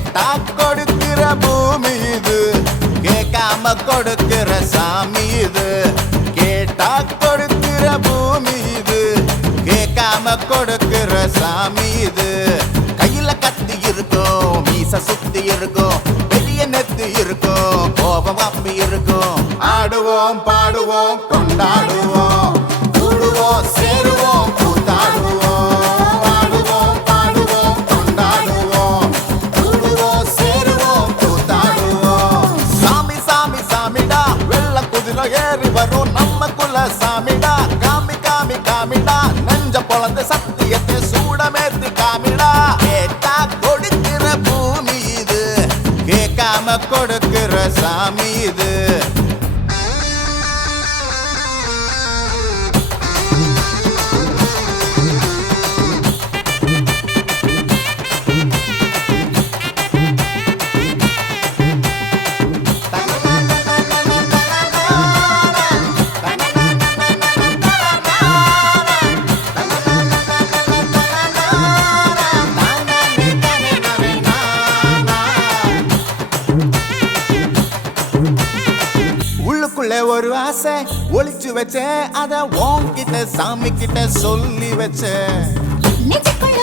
கேட்டா கொடுக்கிற பூமி இது, கேட்காம கொடுக்கிற சாமி இது. கேட்டா கொடுக்கிற பூமி இது, கேட்காம கொடுக்கிற சாமி இது. கையில கத்தி இருக்கும், மீச சுத்தி இருக்கும், பெரிய நெத்தி இருக்கும், கோபம் அப்பி இருக்கும். ஆடுவோம் பாடுவோம் கொண்டாடுவோம், கூடுவோம் சேருவோம் கூத்தாடுவோம். ஆடுவோம் பாடுவோம் கொண்டாடுவோம், கூடுவோம் சேருவோம் கூத்தாடுவோம். சாமி சாமி சாமிடா, வெள்ள குதிரை ஏறி வரும் நம்ம குல சாமிடா. காமி காமி காமிடா, நெஞ்ச பொழந்து சத்தியத்தை சூடமேத்தி காமிடா. கேட்டா கொடுக்கிற பூமி இது, கேட்காம கொடுக்கிற சாமி இது. உள்ளுக்குள்ள ஒரு ஆசை ஒளிச்சு வச்சேன், அத உன்கிட்ட சாமி கிட்ட சொல்லி வச்சேன். நெஞ்சுக்குள்ள